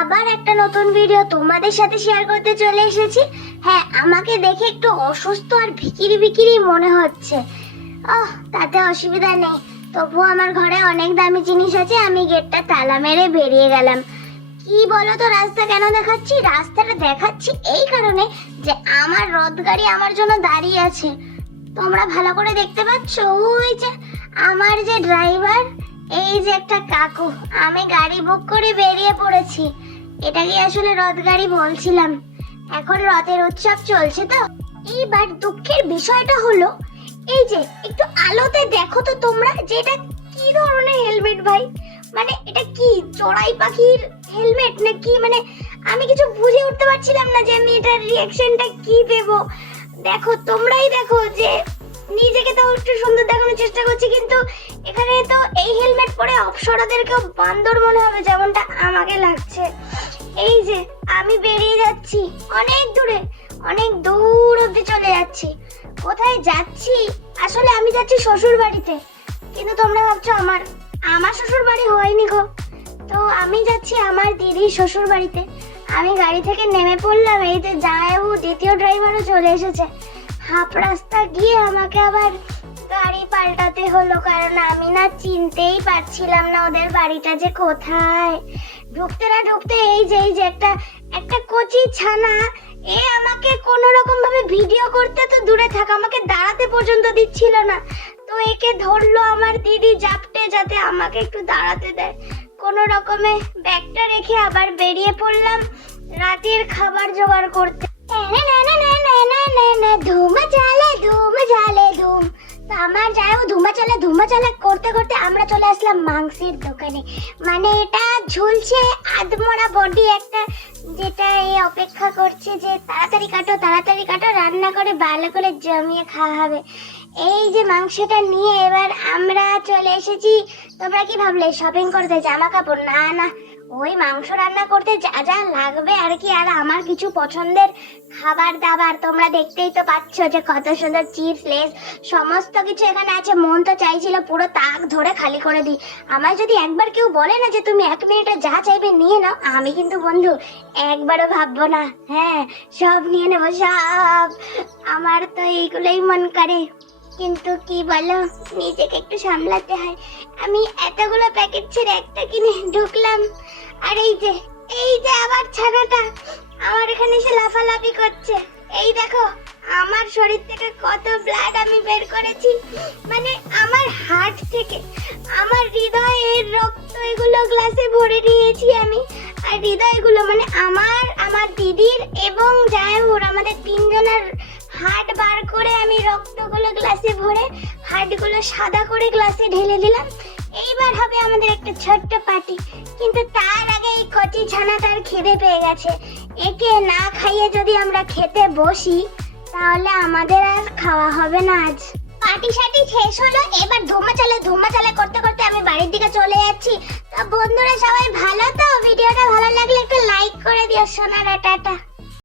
আবার একটা নতুন ভিডিও তোমাদের সাথে শেয়ার করতে চলে এসেছি। হ্যাঁ, আমাকে দেখে একটু অসুস্থ আর ভিকিরি ভিকিরি মনে হচ্ছে। তাতে অসুবিধা নেই, তবুও আমার ঘরে অনেক দামি জিনিস আছে। আমি গেটটা তালা মেরে বেরিয়ে গেলাম। কি বলো তো, রাস্তা কেন দেখাচ্ছি? রাস্তাটা দেখাচ্ছি এই কারণে যে আমার রথ গাড়ি আমার জন্য দাঁড়িয়ে আছে। তোমরা ভালো করে দেখতে পাচ্ছ, ওই যে আমার যে ড্রাইভার, এই যে একটা কাকু। আমি গাড়ি বুক করে বেরিয়ে পড়েছি। এটাকে আসলে রথ গাড়ি বলছিলাম। এখন রথের উৎসব চলছে তো। এইবার দুঃখের বিষয়টা হলো এই যে একটু আলোতে দেখো তো তোমরা, যে এটা কি ধরনের হেলমেট ভাই। মানে এটা কি চড়াই পাখির হেলমেট নাকি? মানে আমি কিছু বুঝে উঠতে পারছিলাম না যে আমি এটার রিঅ্যাকশনটা কি দেব। দেখো, তোমরাই দেখো, যে নিজেকে তো একটু সুন্দর দেখানোর চেষ্টা করছি, কিন্তু এখানে তো এই হেলমেট পরে অপ্সরাদেরকেও বান্দর মনে হবে, যেমনটা আমাকে লাগছে। এই যে আমি বেরিয়ে যাচ্ছি অনেক দূরে, অনেক দূর অব্দি চলে যাচ্ছি। কোথায় যাচ্ছি? আসলে আমি যাচ্ছি শ্বশুর বাড়িতে। কিন্তু তোমরা ভাবছো আমার শ্বশুর বাড়ি হয়নি গো। তো আমি যাচ্ছি আমার দিদির শ্বশুর বাড়িতে। আমি গাড়ি থেকে নেমে পড়লাম। এই যে জামাইবাবু দ্বিতীয় ড্রাইভারও চলে এসেছে। হাফ রাস্তা গিয়ে আমাকে আবার গাড়ি পাল্টাতে হলো, কারণ আমি না চিনতেই পারছিলাম না ওদের বাড়িটা যে কোথায়। ঢুকতে না ঢুকতে এই যে একটা কচি ছানা, এ আমাকে কোনো রকম ভাবে ভিডিও করতে তো দূরে থাক, আমাকে দাঁড়াতে পর্যন্ত দিচ্ছিল না। তো একে ধরলো আমার দিদি জাপটে, যাতে আমাকে একটু দাঁড়াতে দেয়। কোনো রকমে ব্যাগটা রেখে আবার বেরিয়ে পড়লাম রাতের খাবার জোগাড় করতে। আমার যাও ধুমা চালে করতে করতে আমরা চলে আসলাম মাংসের দোকানে। মানে এটা ঝুলছে আধমরা বডি একটা, যেটা এই অপেক্ষা করছে যে তাড়াতাড়ি কাটো, রান্না করে ভালো করে জমিয়ে খাওয়া হবে। এই যে মাংসটা নিয়ে এবার আমরা চলে এসেছি। তোমরা কি ভাবলে শপিং করতে, জামা কাপড়? না, ওই মাংস রান্না করতে যা যা লাগবে আর কি। আর আমার কিছু পছন্দের খাবার দাবার তোমরা দেখতেই তো পাচ্ছ যে কত সুন্দর চিপস, লেস সমস্ত কিছু এখানে আছে। মন তো চাইছিল পুরো তাক ধরে খালি করে দিই। আমায় যদি একবার কেউ বলে না যে তুমি 1 মিনিটে যা চাইবে নিয়ে নাও, আমি কিন্তু বন্ধু একবারও ভাববো না। হ্যাঁ, সব নিয়ে নেবো সব। আমার তো এইগুলোই মন করে, কিন্তু কি বলো, নিজেকে একটু সামলাতে হয়। আমি এতগুলো প্যাকেট ছেড়ে একটা কিনে ঢুকলাম। আর এই যে আবার ছানাটা আমার এখানে এসে লাফালাফি করছে। এই দেখো আমার শরীর থেকে কত ব্লাড আমি বের করেছি। মানে আমার হার্ট থেকে আমার হৃদয়ের রক্ত এগুলো গ্লাসে ভরে নিয়েছি আমি। আর হৃদয়গুলো মানে আমার দিদির এবং জায়ুর, আমাদের 3 জনের হার্ট বার করে আমি রক্তগুলো গ্লাসে ভরে হার্টগুলো সাদা করে গ্লাসে ঢেলে দিলাম। এইবার হবে আমাদের একটা ছোট্ট পার্টি। কিন্তু তার আগে এই কচি ছানাটার খিদে পেয়ে গেছে। একে না খাইয়ে যদি আমরা খেতে বসি, তাহলে আমাদের আর খাওয়া হবে না আজ। পার্টি শার্টি শেষ হলো, এবার ধুমা চালে করতে করতে আমি বাড়ির দিকে চলে যাচ্ছি। তো বন্ধুরা সবাই ভালো তো? ভিডিওটা ভালো লাগলে একটু লাইক করে দিও সোনারা। টাটা।